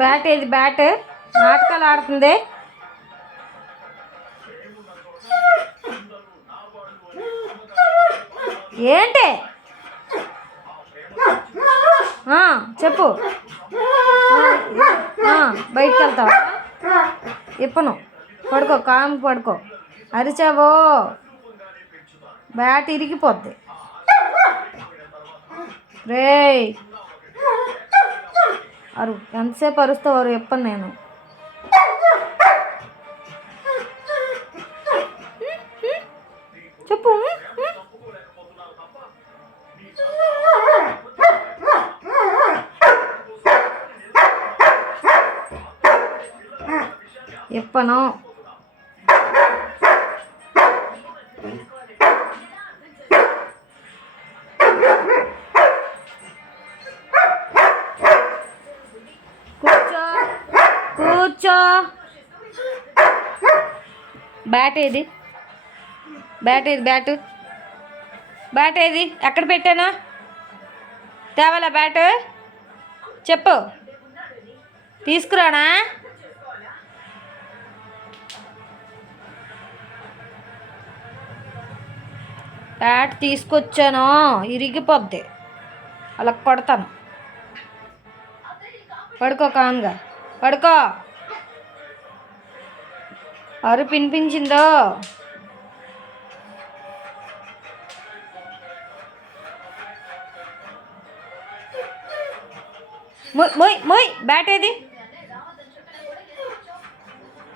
Bat ఇది bat? నాటకాలు ఆడుతుంది? ఏంటి? చెప్పు. బయటికి వెళ్తా ఇప్పను. పడుకో కామ్ పడుకో. అరిచావో? బ్యాట్ ఇరిగిపోద్ది. రేయ్. అరు ఎంతసేపు అరుస్తావు అరు చెప్పను నేను. చెప్పు. చెప్పను. కూర్చో. బ్యాట్ ఏది? బ్యాట్ ఏది బ్యాట్ బ్యాట్ ఏది? ఎక్కడ పెట్టానా? తేవాలా బ్యాట్ చెప్పు. తీసుకురానా? బ్యాట్ తీసుకొచ్చాను. ఇరిగిపోద్ది. అలా కొడతాను. పడుకో కామ్గా పడుకో. అరు పినిపించిందో మొయ్ మొయ్ మొయ్ బ్యాట్ ఏది?